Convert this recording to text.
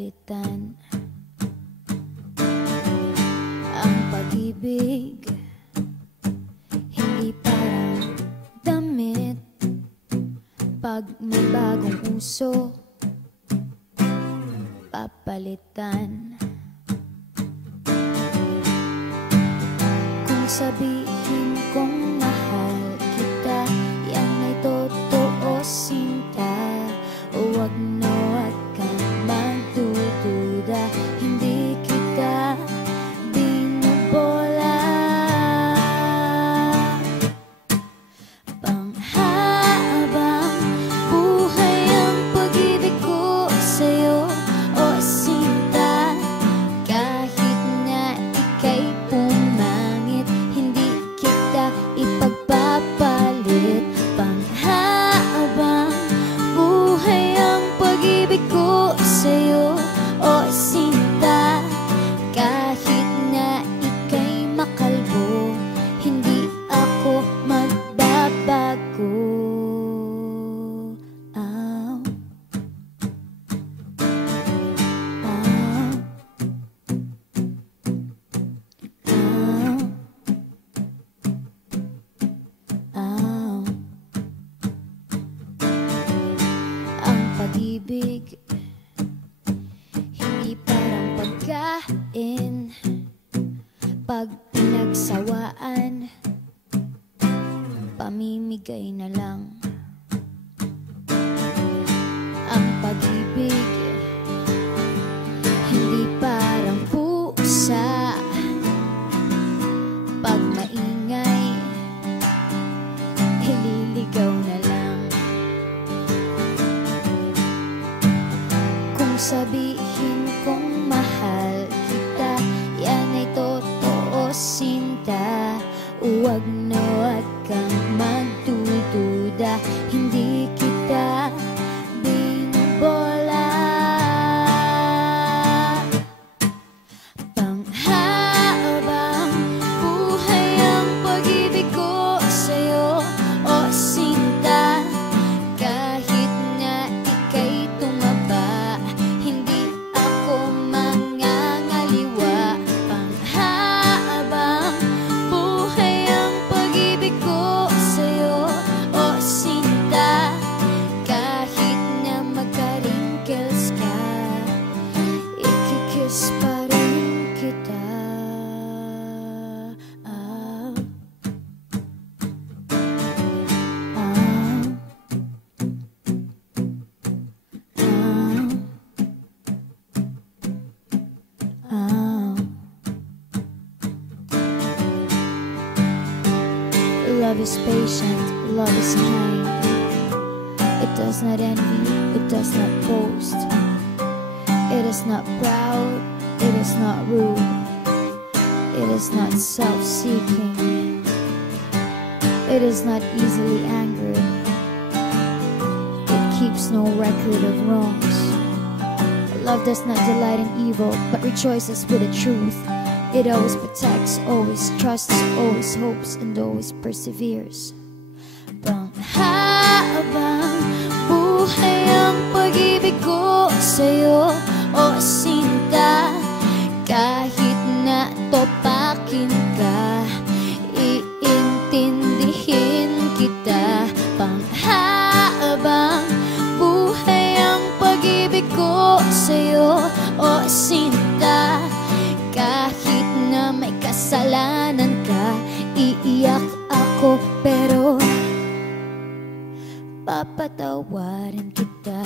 papalitan ang pag-ibig. Hindi parang damit pag may bagong uso, papalitan. Kung sabihin kong mahal kita, yan ay totoo, sinta. Huwag na huwag kang magdududa, hindi kita binubola. Panghabang buhay ang pag-ibig ko sa'yo, o sinta. Kahit na ika'y pumangit, hindi kita ipagpapalit. Panghabang buhay ang pag-ibig ko sa'yo, o sinta. Kahit na ika'y makalbo, hindi ako magbabago. Ow. Ow. Ow. Ow. Ang pag-ibig hindi parang pagkain, pag pinagsawaan, pamimigay na lang. Ang pag-ibig hindi parang pusa, pag maingay, ililigaw na lang. Kung sabihin kong mahal kita, yan ay totoo, sinta. Huwag na huwag kang magdududa, hindi kita binubola. Panghabang buhay ang pag-ibig ko sa'yo, o sinta. Kahit na ika'y tumaba, hindi ako mangangaliwa. Panghabang buhay ang pag-ibig ko sa'yo, o sinta. Kahit na magka-wrinkles ka, ikikiss pa rin kita. Ah. Ah. Ah. Love is patient, love is kind. It does not envy, it does not boast. It is not proud, it is not rude. It is not self-seeking. It is not easily angered. It keeps no record of wrongs. Love does not delight in evil, but rejoices with the truth. It always protects, always trusts, always hopes, and always perseveres. Panghabang buhay ang pag-ibig ko sa'yo, o sinta. Kahit na topakin ka, iintindihin kita. Panghabang buhay ang pag-ibig ko sa'yo, o sinta. Kahit na may kasalanan ka, iiyak ako pero papatawarin kita.